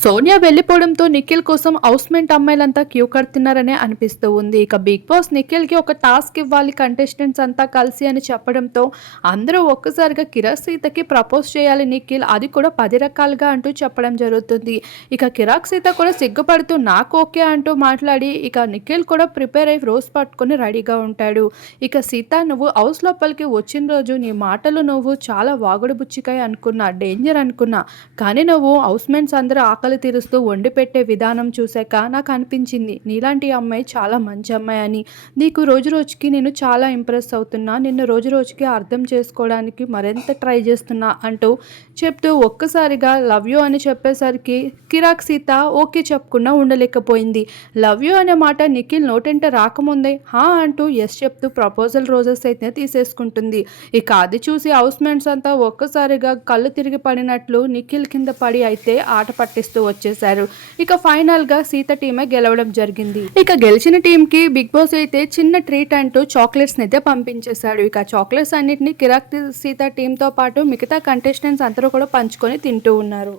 సోనియా వెళ్ళిపోవడంతో నిఖిల్ కోసం housemate అమ్మాయిలంతా queue కడుతున్నారనే అనిపిస్తూ ఉంది. ఇక బిగ్ బాస్ నిఖిల్‌కి ఒక టాస్క్ ఇవ్వాలి కంటెస్టెంట్స్ అంతా కలిసి అని చెప్పడంతో అందరూ ఒక్కసారిగా కిరాక్ సీతకి ప్రపోజ్ చేయాలి నిఖిల్, అది కూడా 10 రకాలుగా అంటూ చెప్పడం జరుగుతుంది. ఇక కిరాక్ సీత కూడా సిగ్గుపడుతూ నాకు ఓకే అంటూ మాట్లాడి ఇక నిఖిల్ కూడా ప్రిపేర్ అయ్యి రోజ్ పట్టుకొని రెడీగా ఉంటాడు. ఇక సీత, నువ్వు హౌస్ లోపలికి వచ్చిన రోజు నీ మాటలు నువ్వు చాలా వాగుడు బుచ్చికాయ అనుకున్నా, డేంజర్ అనుకున్నా. కానీ నువ్వు హౌస్‌మేట్స్ అందరూ ఆకలి తీరుస్తూ వండి పెట్టే విధానం చూశాక నాకు అనిపించింది నీలాంటి అమ్మాయి చాలా మంచి అమ్మాయి అని. నీకు రోజు రోజుకి నేను చాలా ఇంప్రెస్ అవుతున్నా, నిన్ను రోజు రోజుకి అర్థం చేసుకోవడానికి మరింత ట్రై చేస్తున్నా అంటూ చెప్తూ ఒక్కసారిగా లవ్ యూ అని చెప్పేసరికి కిరాక్ సీత ఓకే చెప్పకుండా ఉండలేకపోయింది. లవ్ యూ అనే మాట నిఖిల్ నోటెంట రాకముందే హా అంటూ ఎస్ చెప్తూ ప్రపోజల్ రోజెస్ అయితే తీసేసుకుంటుంది. ఇక అది చూసి హౌస్మేట్స్ అంతా ఒక్కసారిగా కళ్ళు తిరిగి పడినట్లు నిఖిల్ కింద పడి అయితే ఆట పట్టిస్తూ వచ్చేశారు. ఇక ఫైనల్ గా సీత టీమే గెలవడం జరిగింది. ఇక గెలిచిన టీం కి బిగ్ బాస్ అయితే చిన్న ట్రీట్ అంటూ చాక్లెట్స్ అయితే పంపించేశాడు. ఇక చాక్లెట్స్ అన్నిటిని కిరాక్ సీత టీమ్ తో పాటు మిగతా కంటెస్టెంట్స్ అందరూ కూడా పంచుకొని తింటూ ఉన్నారు.